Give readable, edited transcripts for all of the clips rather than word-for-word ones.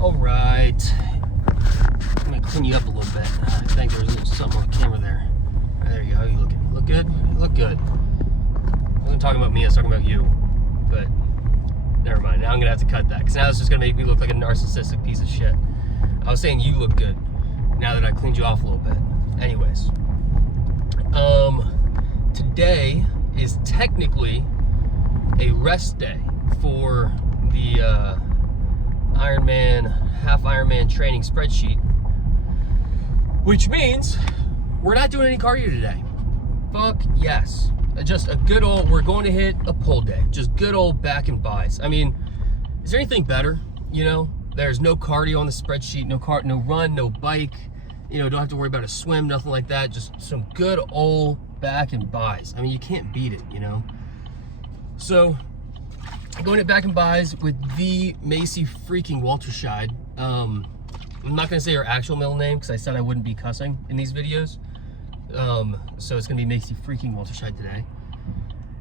All right. I'm gonna clean you up a little bit. I think there was a little something on the camera there. All right, there you go. How you looking? Look good? You look good. I wasn't talking about me, I was talking about you. But never mind. Now I'm gonna have to cut that because now it's just gonna make me look like a narcissistic piece of shit. I was saying you look good now that I cleaned you off a little bit. Anyways, today is technically a rest day for the half Ironman training spreadsheet, which means we're not doing any cardio today. Fuck yes. Just a good old, we're going to hit a pull day. Just good old back and buys. I mean, is there anything better? You know, there's no cardio on the spreadsheet, no run, no bike. You know, don't have to worry about a swim, nothing like that. Just some good old back and buys. I mean, you can't beat it, you know? So, going to back and buys with the Macy freaking Walterscheid. I'm not gonna say her actual middle name because I said I wouldn't be cussing in these videos. So it's gonna be Macy freaking Walterscheid today.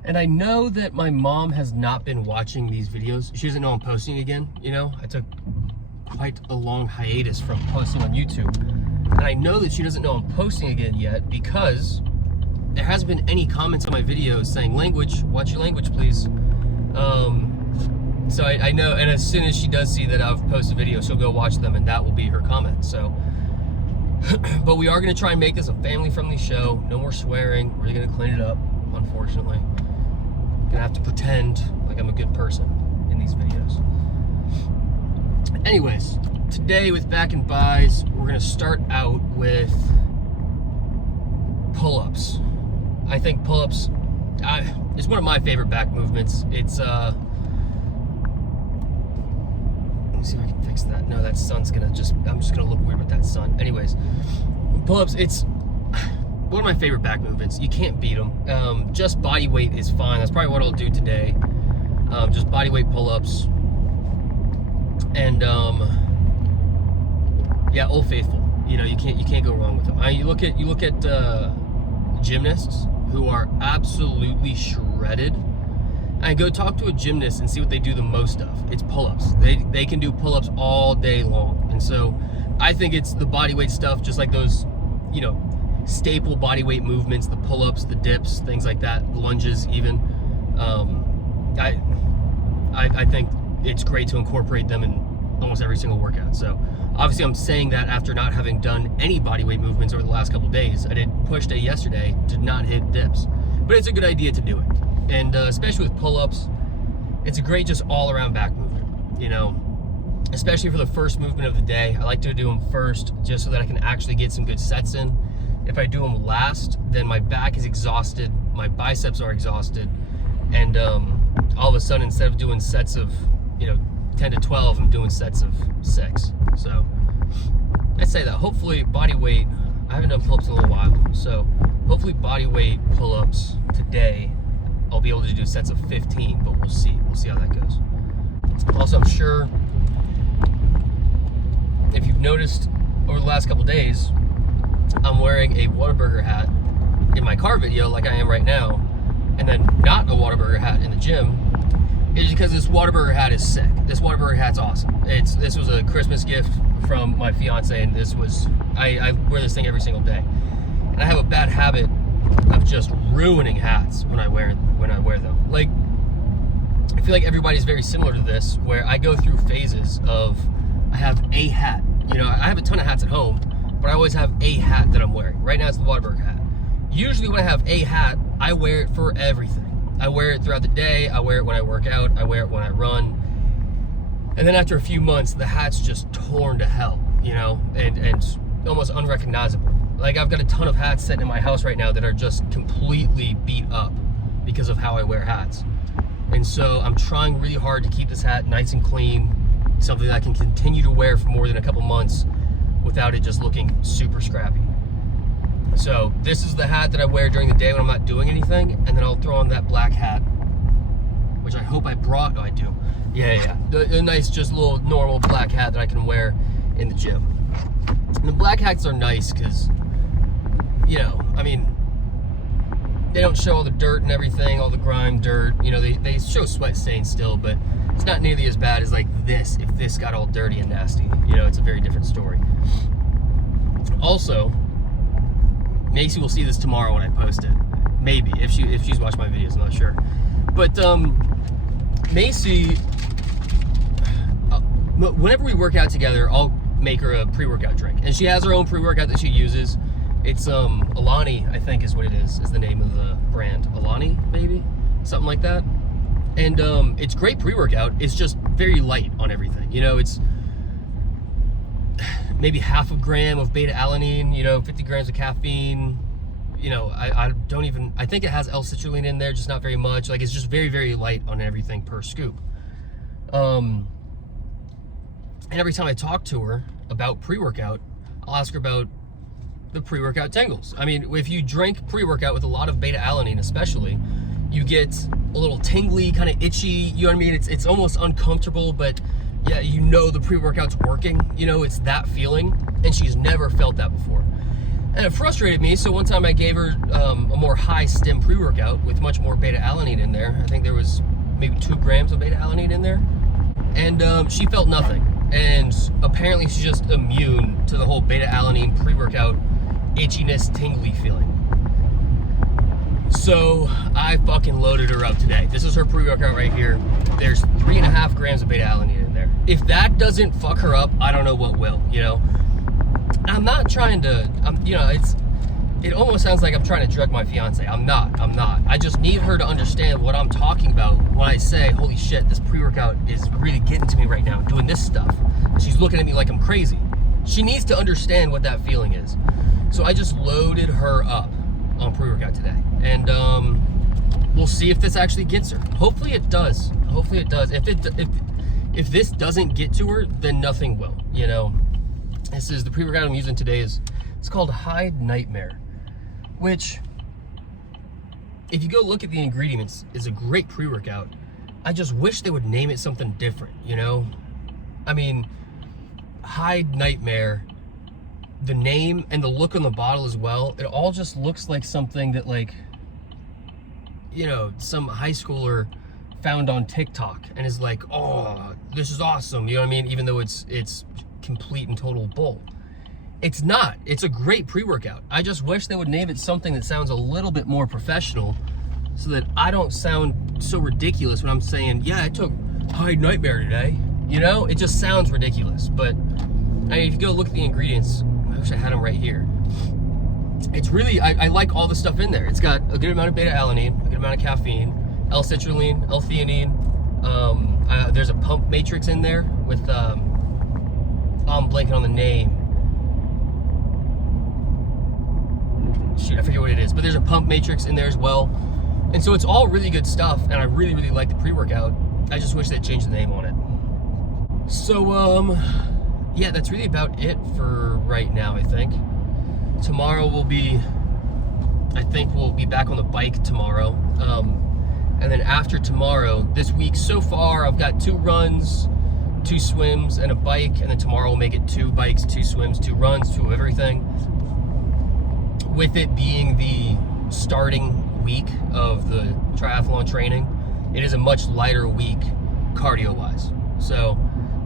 And I know that my mom has not been watching these videos. She doesn't know I'm posting again, you know? I took quite a long hiatus from posting on YouTube. And I know that she doesn't know I'm posting again yet because there hasn't been any comments on my videos saying language, watch your language please. So I know, and as soon as she does see that I've posted videos, she'll go watch them and that will be her comment. So, but we are gonna try and make this a family-friendly show. No more swearing, we're gonna clean it up, unfortunately. Gonna have to pretend like I'm a good person in these videos. Anyways, today with back and buys, we're gonna start out with pull-ups. I think pull-ups, it's one of my favorite back movements. It's, let me see if I can fix that. No, that sun's gonna I'm just gonna look weird with that sun. Anyways, pull-ups, it's one of my favorite back movements. You can't beat them. Just body weight is fine. That's probably what I'll do today. Just body weight pull-ups. And, yeah, Old Faithful. You know, you can't go wrong with them. You look at gymnasts who are absolutely shredded. And go talk to a gymnast and see what they do the most of. It's pull-ups. They can do pull-ups all day long. And so I think it's the body weight stuff, just like those, you know, staple body weight movements, the pull-ups, the dips, things like that, lunges even. I think it's great to incorporate them in almost every single workout. So obviously I'm saying that after not having done any body weight movements over the last couple of days. I did push day yesterday, did not hit dips, but it's a good idea to do it. And especially with pull-ups, it's a great just all-around back movement, you know, especially for the first movement of the day. I like to do them first just so that I can actually get some good sets in. If I do them last, then my back is exhausted, my biceps are exhausted, and all of a sudden, instead of doing sets of, you know, 10 to 12, I'm doing sets of 6. So I'd say that hopefully body weight, I haven't done pull-ups in a little while, so hopefully body weight pull-ups today, I'll be able to do sets of 15, but we'll see how that goes. Also, I'm sure if you've noticed over the last couple days, I'm wearing a Whataburger hat in my car video like I am right now, and then not a Whataburger hat in the gym. It's because this Whataburger hat is sick. This Whataburger hat's awesome. This was a Christmas gift from my fiance, and I wear this thing every single day. And I have a bad habit of just ruining hats when I wear them. Like, I feel like everybody's very similar to this, where I go through phases of I have a hat. You know, I have a ton of hats at home, but I always have a hat that I'm wearing. Right now it's the Whataburger hat. Usually when I have a hat, I wear it for everything. I wear it throughout the day, I wear it when I work out, I wear it when I run. And then after a few months, the hat's just torn to hell, you know, and almost unrecognizable. Like, I've got a ton of hats sitting in my house right now that are just completely beat up because of how I wear hats. And so I'm trying really hard to keep this hat nice and clean, something that I can continue to wear for more than a couple months without it just looking super scrappy. So this is the hat that I wear during the day when I'm not doing anything, and then I'll throw on that black hat, which I hope I brought. Oh, I do. Yeah. A nice, just little normal black hat that I can wear in the gym. And the black hats are nice because, you know, I mean, they don't show all the dirt and everything, all the grime, dirt. You know, they show sweat stains still, but It's not nearly as bad as like this, if this got all dirty and nasty. You know, it's a very different story. Also, Macy will see this tomorrow when I post it. Maybe, if she's watched my videos, I'm not sure. But Macy, whenever we work out together, I'll make her a pre-workout drink. And she has her own pre-workout that she uses. It's Alani, I think is what it is the name of the brand. Alani, maybe? Something like that. And it's great pre-workout. It's just very light on everything. You know, it's maybe half a gram of beta-alanine, you know, 50 grams of caffeine. You know, I think it has L-citrulline in there, just not very much. Like, it's just very, very light on everything per scoop. And every time I talk to her about pre-workout, I'll ask her about the pre-workout tingles. I mean, if you drink pre-workout with a lot of beta-alanine especially, you get a little tingly, kind of itchy, you know what I mean? It's almost uncomfortable, but yeah, you know the pre-workout's working. You know, it's that feeling, and she's never felt that before. And it frustrated me, so one time I gave her a more high stim pre-workout with much more beta-alanine in there. I think there was maybe 2 grams of beta-alanine in there. And she felt nothing. And apparently she's just immune to the whole beta-alanine pre-workout itchiness, tingly feeling. So I fucking loaded her up today. This is her pre-workout right here. There's 3.5 grams of beta-alanine in there. If that doesn't fuck her up, I don't know what will, you know? I'm not trying to, you know, it almost sounds like I'm trying to drug my fiance. I'm not. I just need her to understand what I'm talking about when I say, holy shit, this pre-workout is really getting to me right now, doing this stuff. And she's looking at me like I'm crazy. She needs to understand what that feeling is. So I just loaded her up on pre-workout today. And we'll see if this actually gets her. Hopefully it does. Hopefully it does. If this doesn't get to her, then nothing will, you know? This is the pre-workout I'm using today. It's called Hide Nightmare, which, if you go look at the ingredients, is a great pre-workout. I just wish they would name it something different, you know? I mean, Hide Nightmare, the name and the look on the bottle as well, it all just looks like something that, like, you know, some high schooler found on TikTok and is like, oh, this is awesome, you know what I mean? Even though it's complete and total bull. It's not. It's a great pre-workout. I just wish they would name it something that sounds a little bit more professional so that I don't sound so ridiculous when I'm saying, yeah, I took Hide Nightmare today. You know, it just sounds ridiculous. But I mean, if you go look at the ingredients, I wish I had them right here. It's really, I like all the stuff in there. It's got a good amount of beta-alanine, a good amount of caffeine, L-citrulline, L-theanine. There's a pump matrix in there with, I'm blanking on the name. Shoot, I forget what it is, but there's a pump matrix in there as well. And so it's all really good stuff, and I really, really like the pre-workout. I just wish they'd change the name on it. So, yeah, that's really about it for right now, I think. Tomorrow we'll be back on the bike tomorrow. And then after tomorrow, this week so far, I've got 2 runs, 2 swims, and a bike, and then tomorrow we'll make it 2 bikes, 2 swims, 2 runs, 2 of everything. With it being the starting week of the triathlon training, it is a much lighter week cardio-wise. So,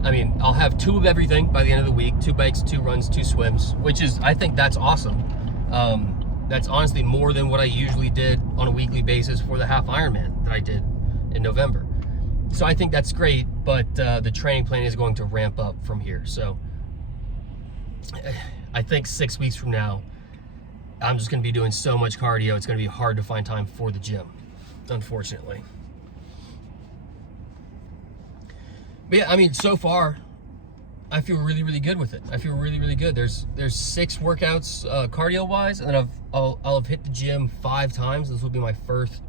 I mean, I'll have 2 of everything by the end of the week, 2 bikes, 2 runs, 2 swims, which is, I think that's awesome. That's honestly more than what I usually did on a weekly basis for the half Ironman that I did in November. So I think that's great, but the training plan is going to ramp up from here. So I think 6 weeks from now, I'm just going to be doing so much cardio, it's going to be hard to find time for the gym, unfortunately. But yeah, I mean, so far, I feel really, really good with it. I feel really, really good. There's 6 workouts cardio-wise, and then I'll have hit the gym 5 times. This will be my 5th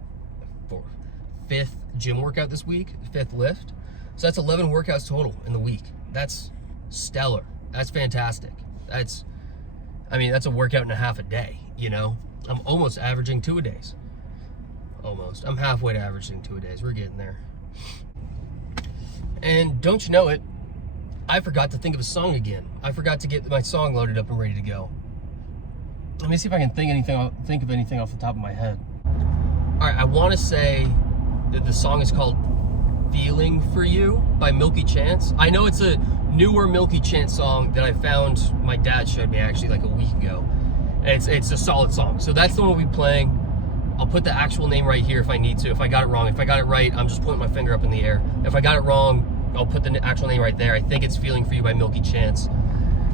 gym workout this week, 5th lift. So that's 11 workouts total in the week. That's stellar. That's fantastic. That's a workout and a half a day, you know? I'm almost averaging 2 a days. Almost. I'm halfway to averaging 2 a days. We're getting there. And don't you know it, I forgot to think of a song again. I forgot to get my song loaded up and ready to go. Let me see if I can think of anything off the top of my head. All right, I want to say that the song is called Feeling for You by Milky Chance. I know it's a newer Milky Chance song that I found, my dad showed me actually like a week ago. And it's a solid song. So that's the one we'll be playing. I'll put the actual name right here if I need to. If I got it wrong, if I got it right, I'm just pointing my finger up in the air. If I got it wrong, I'll put the actual name right there. I think it's Feeling For You by Milky Chance.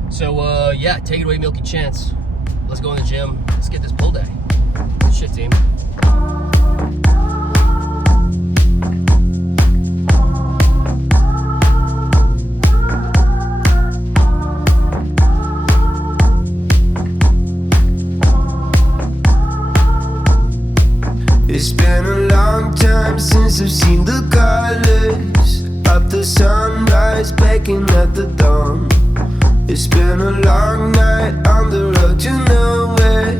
So yeah, take it away, Milky Chance. Let's go in the gym. Let's get this pull day. Good shit, team. It's been a long time since I've seen the colors of the sunrise baking at the dawn. It's been a long night on the road to nowhere,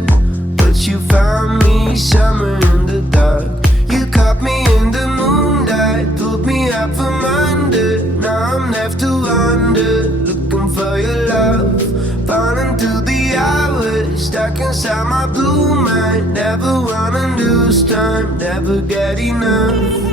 but you found me somewhere in the dark. You caught me in the moonlight, pulled me up from under. Now I'm left to wonder, looking for your love, falling through the hours, stuck inside my blue mind. Never wanna lose time, never get enough.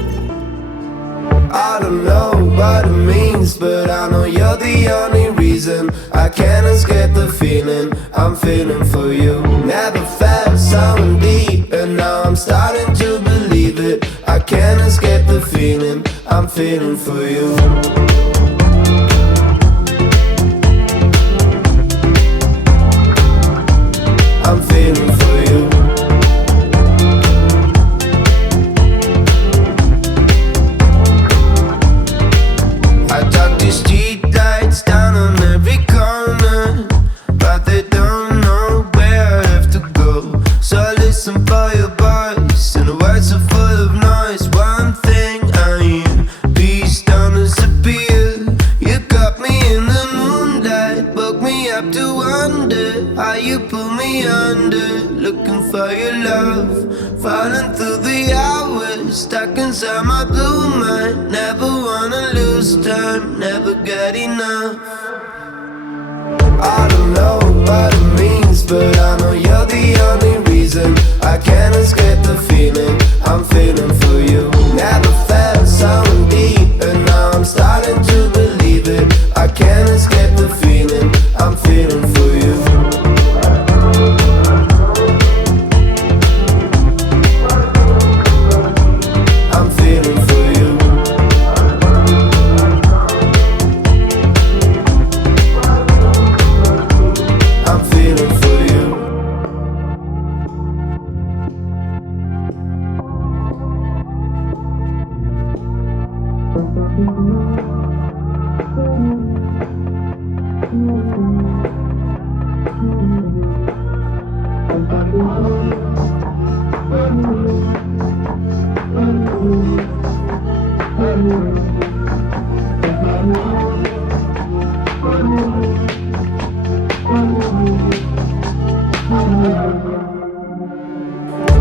I don't know what it means, but I know you're the only reason. I can't escape the feeling I'm feeling for you. Never felt so deep, and now I'm starting to believe it. I can't escape the feeling I'm feeling for you. I'm feeling for you. I talk to street lights down on every corner, but they don't know where I have to go. So I listen for your voice, and the words are full of noise. One thing I hear, peace don't disappear. You got me in the moonlight, woke me up to wonder how you pull me under. Looking for your love, falling through the hours, stuck inside my blue mind. Never wanna lose time, never get enough. I don't know what it means, but I know you're the only reason. I can't escape the feeling I'm feeling for you. Never felt so deep, and now I'm starting to believe it. I can't escape the feeling I'm feeling for you. I'm feeling for you. I'm feeling for you.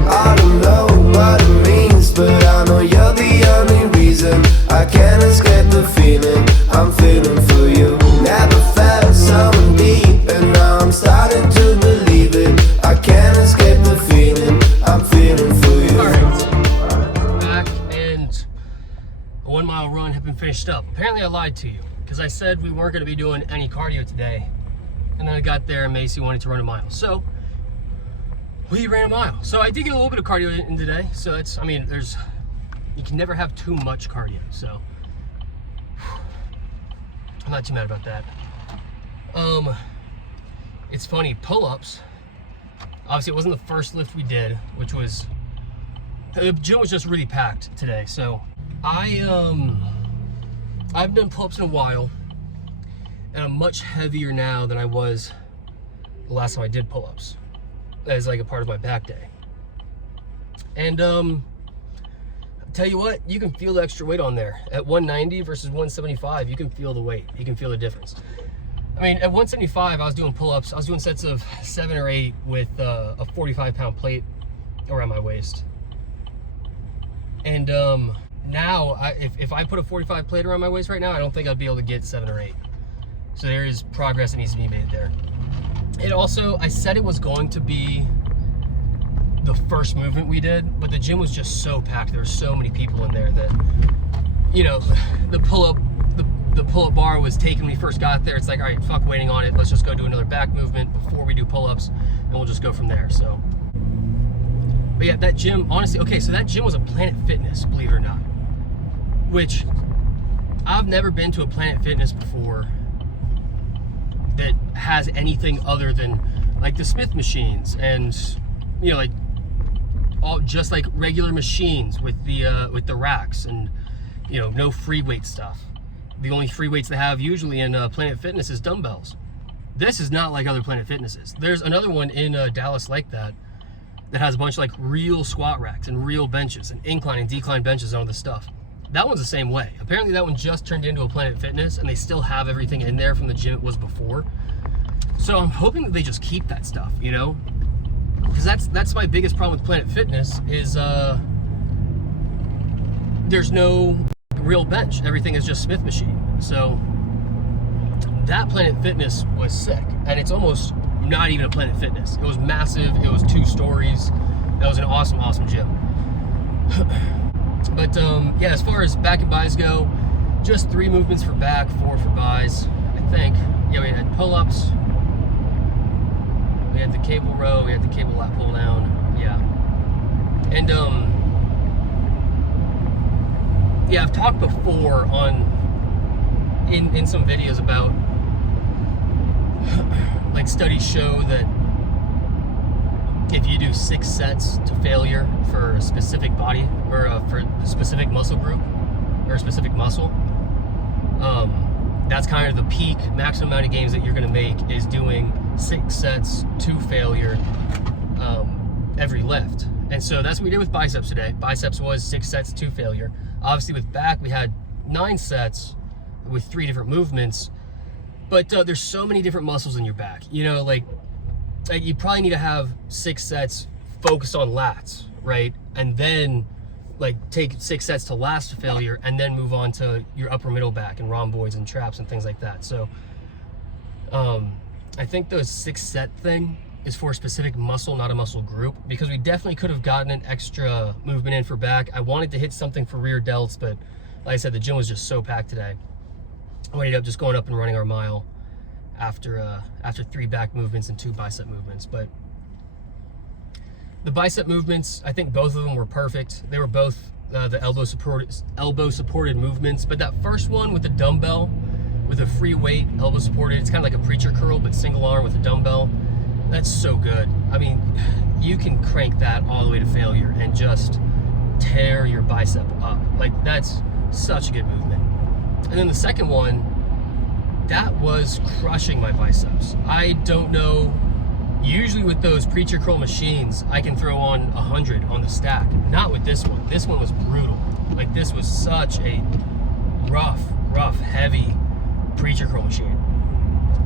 I don't know what it means, but I know you're the only reason. I can't escape the feeling I'm feeling for you. Never felt so deep, and now I'm starting to believe it. I can't escape the feeling I'm feeling for you. Alright, back, and a 1 mile run had been finished up. Apparently I lied to you, because I said we weren't going to be doing any cardio today. And then I got there and Macy wanted to run a mile. So we ran a mile. So I did get a little bit of cardio in today. So it's, I mean, you can never have too much cardio. So I'm not too mad about that. It's funny, pull-ups, obviously it wasn't the first lift we did, which was, the gym was just really packed today. So I've done pull-ups in a while, and I'm much heavier now than I was the last time I did pull-ups as like a part of my back day. And I'll tell you what, you can feel the extra weight on there. At 190 versus 175, you can feel the weight. You can feel the difference. I mean, at 175, I was doing pull-ups. I was doing sets of 7 or 8 with a 45-pound plate around my waist. And now, if I put a 45 plate around my waist right now, I don't think I'd be able to get 7 or 8. So there is progress that needs to be made there. It also, I said it was going to be the first movement we did, but the gym was just so packed. There were so many people in there that you know, the pull-up bar was taken when we first got there. It's like, all right, fuck waiting on it. Let's just go do another back movement before we do pull-ups, and we'll just go from there. So, but yeah, that gym, honestly, okay, so that gym was a Planet Fitness, believe it or not, which I've never been to a Planet Fitness before that has anything other than like the Smith machines and, you know, like all just like regular machines with the racks and, you know, no free weight stuff. The only free weights they have usually in Planet Fitness is dumbbells. This is not like other Planet Fitnesses. There's another one in Dallas like that has a bunch of like real squat racks and real benches and incline and decline benches and all this stuff. That one's the same way. Apparently that one just turned into a Planet Fitness and they still have everything in there from the gym it was before. So I'm hoping that they just keep that stuff, you know? Because that's my biggest problem with Planet Fitness is there's no real bench. Everything is just Smith machine. So that Planet Fitness was sick, and it's almost not even a Planet Fitness. It was massive. It was 2 stories. That was an awesome gym. But yeah, as far as back and buys go, just 3 movements for back, 4 for buys, I think. Yeah, we had pull-ups, we had the cable row, we had the cable lat pull down, yeah. And yeah, I've talked before in some videos about like studies show that if you do 6 sets to failure for a specific body or for a specific muscle group or a specific muscle, that's kind of the peak maximum amount of gains that you're going to make is doing 6 sets to failure every lift. And so that's what we did with biceps today. Biceps was 6 sets to failure. Obviously with back we had 9 sets with 3 different movements, but there's so many different muscles in your back, you know, like you probably need to have 6 sets focused on lats, right? And then like take 6 sets to last to failure and then move on to your upper middle back and rhomboids and traps and things like that. So I think the 6 set thing is for a specific muscle, not a muscle group, because we definitely could have gotten an extra movement in for back. I wanted to hit something for rear delts, but like I said, the gym was just so packed today. We ended up just going up and running our mile after 3 back movements and 2 bicep movements. But the bicep movements, I think both of them were perfect. They were both the elbow supported movements, but that first one with the dumbbell, with a free weight, elbow supported, it's kind of like a preacher curl, but single arm with a dumbbell. That's so good. I mean, you can crank that all the way to failure and just tear your bicep up. Like, that's such a good movement. And then the second one, that was crushing my biceps. I don't know, usually with those preacher curl machines, I can throw on 100 on the stack. Not with this one. This one was brutal. Like, this was such a rough, heavy preacher curl machine.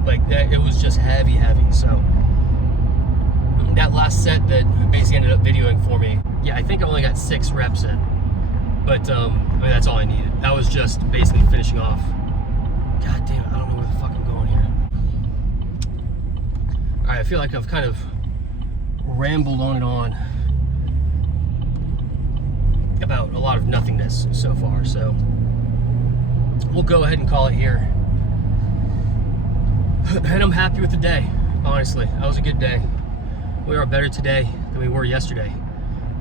Like, that, it was just heavy. So that last set that basically ended up videoing for me, yeah, I think I only got 6 reps in, but I mean, that's all I needed. That was just basically finishing off. God damn it, I don't know where the fuck I'm going here. All right, I feel like I've kind of rambled on and on about a lot of nothingness so far, so we'll go ahead and call it here. And I'm happy with the day, honestly. That was a good day. We are better today than we were yesterday.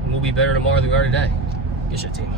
And we'll be better tomorrow than we are today. Good shit, team.